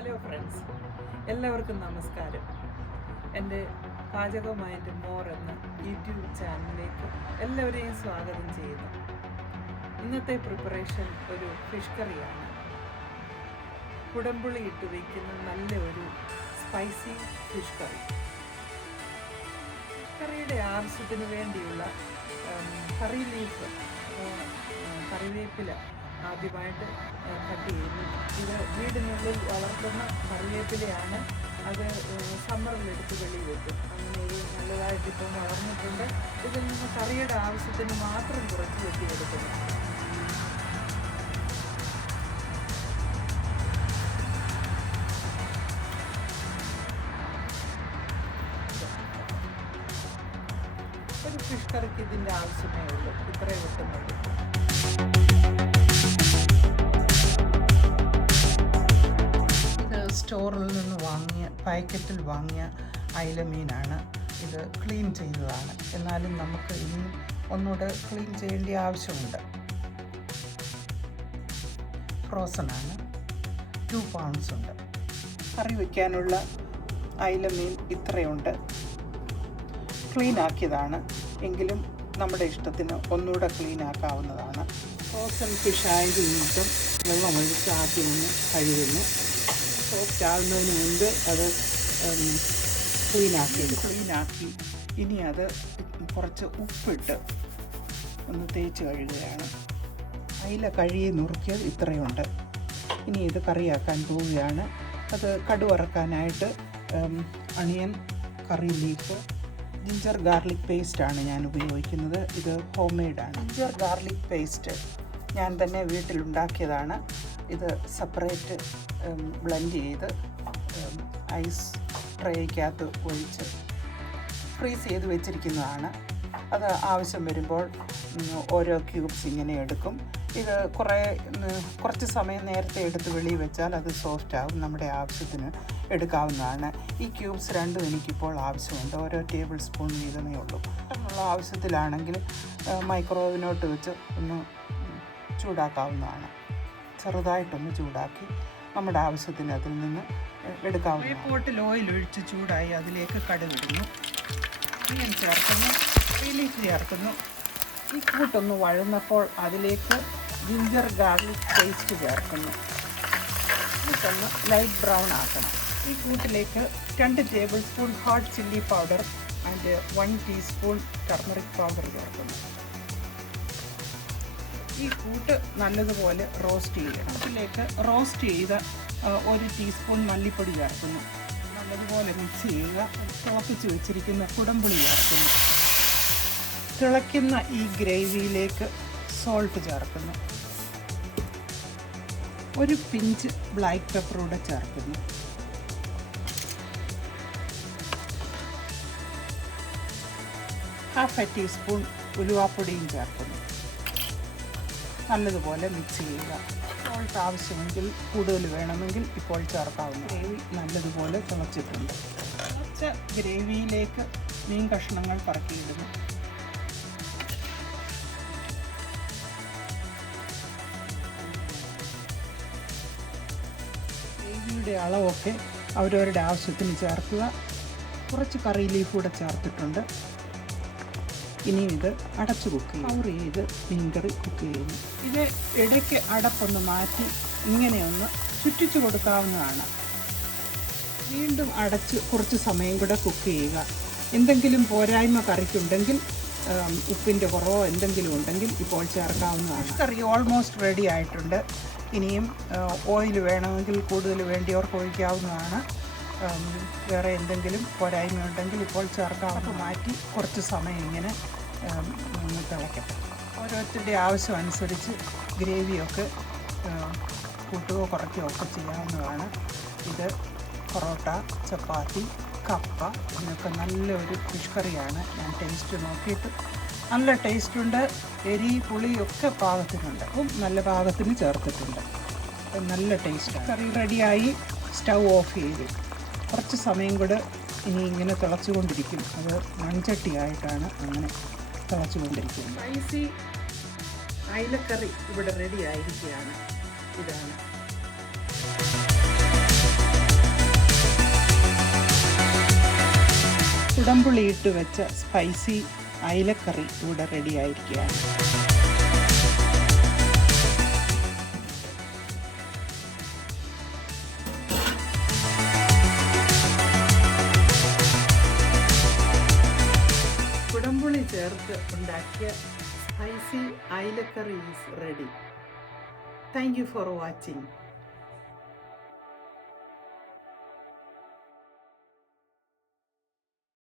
Hello friends, എല്ലാവർക്കും നമസ്കാരം. എൻ്റെ പാചകം ആൻഡ് മോർ എന്ന യൂട്യൂബ് ചാനലിലേക്ക് എല്ലാവരെയും സ്വാഗതം ചെയ്യുന്നു. ഇന്നത്തെ പ്രിപ്പറേഷൻ ഒരു ഫിഷ് കറിയാണ്. കുടംപുളി ഇട്ട് വയ്ക്കുന്ന നല്ല ഒരു സ്പൈസി ഫിഷ് കറി. ഫിഷ് കറിയുടെ ആവശ്യത്തിന് വേണ്ടിയുള്ള കറി ലീഫ്, കറിവേപ്പില ആദ്യമായിട്ട് കട്ട് ചെയ്യുന്നു. ഇത് വീടിനുള്ളിൽ വളർത്തുന്ന കറിവേപ്പിലയാണ്. അത് സമ്മറിലെടുത്ത് വെളി വെക്കും. അങ്ങനെ ഇത് നല്ലതായിട്ട് ഇപ്പം വളർന്നിട്ടുണ്ട്. ഇതിൽ നിന്ന് കറിയുടെ ആവശ്യത്തിന് മാത്രം കുറച്ച് വെട്ടിയെടുക്കുന്നു. ഒരു ഫിഷ് കറിക്ക് ഇതിൻ്റെ ആവശ്യമേ ഉള്ളൂ. ഇത്രയും വെട്ടുന്നുള്ളൂ. സ്റ്റോറിൽ നിന്ന് വാങ്ങിയ പാക്കറ്റിൽ വാങ്ങിയ അയില മീനാണ്. ഇത് ക്ലീൻ ചെയ്തതാണ്. എന്നാലും നമുക്ക് ഇനി ഒന്നുകൂടെ ക്ലീൻ ചെയ്യേണ്ട ആവശ്യമുണ്ട്. ഫ്രോസണാണ്. 2 പൗണ്ട്സ് ഉണ്ട്. കറി വയ്ക്കാനുള്ള അയില മീൻ ഇത്രയുണ്ട്. ക്ലീൻ ആക്കിയതാണ്. എങ്കിലും നമ്മുടെ ഇഷ്ടത്തിന് ഒന്നുകൂടെ ക്ലീൻ ആക്കാവുന്നതാണ്. ഫ്രോസൺ ഫിഷ് ആയത് നിമിത്തം വെള്ളം ഒഴിച്ച് ആദ്യം ഒന്ന് കഴുകുന്നു. സോഫ്റ്റ് ആകുന്നതിന് മുൻപ് അത് ക്ലീനാക്കി ഇനി അത് കുറച്ച് ഉപ്പിട്ട് ഒന്ന് തേച്ച് കഴുകുകയാണ്. അയില കഴുകി നുറുക്കിയത് ഇത്രയുണ്ട്. ഇനി ഇത് കറിയാക്കാൻ പോവുകയാണ്. അത് കടുവറക്കാനായിട്ട് onion, curry leaf, ginger garlic പേസ്റ്റാണ് ഞാൻ ഉപയോഗിക്കുന്നത്. ഇത് ഹോം മെയ്ഡാണ്. ജിഞ്ചർ ഗാർലിക് പേസ്റ്റ് ഞാൻ തന്നെ വീട്ടിലുണ്ടാക്കിയതാണ്. ഇത് സെപ്പറേറ്റ് ബ്ലെൻഡ് ചെയ്ത് ഐസ് ട്രേക്കകത്ത് ഒഴിച്ച് ഫ്രീസ് ചെയ്ത് വെച്ചിരിക്കുന്നതാണ്. അത് ആവശ്യം വരുമ്പോൾ ഓരോ ക്യൂബ്സ് ഇങ്ങനെ എടുക്കും. ഇത് കുറച്ച് സമയം നേരത്തെ എടുത്ത് വെളിയിൽ വെച്ചാൽ അത് സോഫ്റ്റ് ആകും. നമ്മുടെ ആവശ്യത്തിന് എടുക്കാവുന്നതാണ്. ഈ ക്യൂബ്സ് രണ്ടും എനിക്കിപ്പോൾ ആവശ്യമുണ്ട്. ഓരോ ടേബിൾ സ്പൂൺ വീതമേ ഉള്ളൂ. പെട്ടെന്നുള്ള ആവശ്യത്തിലാണെങ്കിൽ മൈക്രോവേവിനോട്ട് വെച്ച് ഒന്ന് ചൂടാക്കാവുന്നതാണ്. ചെറുതായിട്ടൊന്ന് ചൂടാക്കി നമ്മുടെ ആവശ്യത്തിന് അതിൽ നിന്ന് എടുക്കാവുന്ന. പോട്ടിൽ ഓയിൽ ഒഴിച്ച് ചൂടായി അതിലേക്ക് കടുകിടുന്നു, അണിയൻ ചേർക്കുന്നു, ലീഫ് ചേർക്കുന്നു. ഈ കൂട്ടൊന്ന് വഴന്നപ്പോൾ അതിലേക്ക് ജിഞ്ചർ ഗാർലിക് പേസ്റ്റ് ചേർക്കുന്നു. കൂട്ടൊന്ന് ലൈറ്റ് ബ്രൗൺ ആക്കണം. ഈ കൂട്ടിലേക്ക് 2 table spoon hot chilli powder and 1 teaspoon turmeric powder ചേർക്കുന്നു. ഈ കൂട്ട് നല്ലതുപോലെ റോസ്റ്റ് ചെയ്യണം. അതിലേക്ക് റോസ്റ്റ് ചെയ്ത 1 ടീസ്പൂൺ മല്ലിപ്പൊടി ചേർക്കുന്നു. നല്ലതുപോലെ മിക്സ് ചെയ്യുക. തിളപ്പിച്ച് വെച്ചിരിക്കുന്ന കുടംപുളി ചേർക്കുന്നു. തിളയ്ക്കുന്ന ഈ ഗ്രേവിയിലേക്ക് സോൾട്ട് ചേർക്കുന്നു. 1 പിഞ്ച് ബ്ലാക്ക് പെപ്പർ കൂടെ ചേർക്കുന്നു. ഹാഫ് ടീസ്പൂൺ ഉലുവാപ്പൊടിയും ചേർക്കുന്നു. നല്ലതുപോലെ മിക്സ് ചെയ്യുക. സോൾട്ട് ആവശ്യമെങ്കിൽ കൂടുതൽ വേണമെങ്കിൽ ഇപ്പോൾ ചേർക്കാവുന്ന. ഗ്രേവി നല്ലതുപോലെ തിളച്ചിട്ടുണ്ട്. തിളച്ച ഗ്രേവിയിലേക്ക് മീൻ കഷ്ണങ്ങൾ പറക്കിയിടുന്നു. ഗ്രേവിയുടെ അളവൊക്കെ അവരവരുടെ ആവശ്യത്തിന് ചേർക്കുക. കുറച്ച് കറി ലീഫ് കൂടെ ചേർത്തിട്ടുണ്ട്. ഇനി ഇത് അടച്ച് കുക്ക് ചെയ്യും. കവർ ചെയ്ത് മീൻകറി കുക്ക് ചെയ്യുന്നു. ഇത് ഇടയ്ക്ക് അടപ്പൊന്ന് മാറ്റി ഇങ്ങനെയൊന്ന് ചുറ്റിച്ചു കൊടുക്കാവുന്നതാണ്. വീണ്ടും അടച്ച് കുറച്ച് സമയം കൂടെ കുക്ക് ചെയ്യുക. എന്തെങ്കിലും പോരായ്മ കറിക്കുണ്ടെങ്കിൽ, ഉപ്പിൻ്റെ കുറവോ എന്തെങ്കിലും ഉണ്ടെങ്കിൽ ഇപ്പോൾ ചേർക്കാവുന്നതാണ്. കറി ഓൾമോസ്റ്റ് റെഡി ആയിട്ടുണ്ട്. ഇനിയും ഓയിൽ വേണമെങ്കിൽ കൂടുതൽ വേണ്ടിയവർക്ക് ഒഴിക്കാവുന്നതാണ്. വേറെ എന്തെങ്കിലും പോരായ്മ ഉണ്ടെങ്കിൽ ഇപ്പോൾ ചേർക്കാവുന്ന. മാറ്റി കുറച്ച് സമയം ഇങ്ങനെ തിളയ്ക്കട്ടെ. ഓരോരുത്തരുടെ ആവശ്യം അനുസരിച്ച് ഗ്രേവിയൊക്കെ കൂട്ടുകയോ കുറയ്ക്കുകയോ ഒക്കെ ചെയ്യാവുന്നതാണ്. ഇത് പൊറോട്ട, ചപ്പാത്തി, കപ്പ ഇതിനൊക്കെ നല്ലൊരു ഫിഷ് കറിയാണ്. ഞാൻ ടേസ്റ്റ് നോക്കിയിട്ട് നല്ല ടേസ്റ്റുണ്ട്. എരി പുളിയൊക്കെ പാകത്തിനുണ്ട്. നല്ല പാകത്തിന് ചേർത്തിട്ടുണ്ട്. നല്ല ടേസ്റ്റ്. കറി റെഡിയായി. സ്റ്റൗ ഓഫ് ചെയ്തു. കുറച്ച് സമയം കൂടെ ഇനി ഇങ്ങനെ തിളച്ചുകൊണ്ടിരിക്കും. അത് മൺചട്ടിയായിട്ടാണ് അങ്ങനെ തിളച്ചുകൊണ്ടിരിക്കുന്നത്. സ്പൈസി അയിലക്കറി ഇവിടെ റെഡി ആയിരിക്കുകയാണ്. ഇതാണ്. കുടംപുളി ഇട്ട് വെച്ച സ്പൈസി അയിലക്കറി ഇവിടെ റെഡി ആയിരിക്കുകയാണ്. കുടംപുളി ചേർത്ത് ഉണ്ടാക്കിയ സ്പൈസി അയിലക്കറി is ready. Thank you for watching.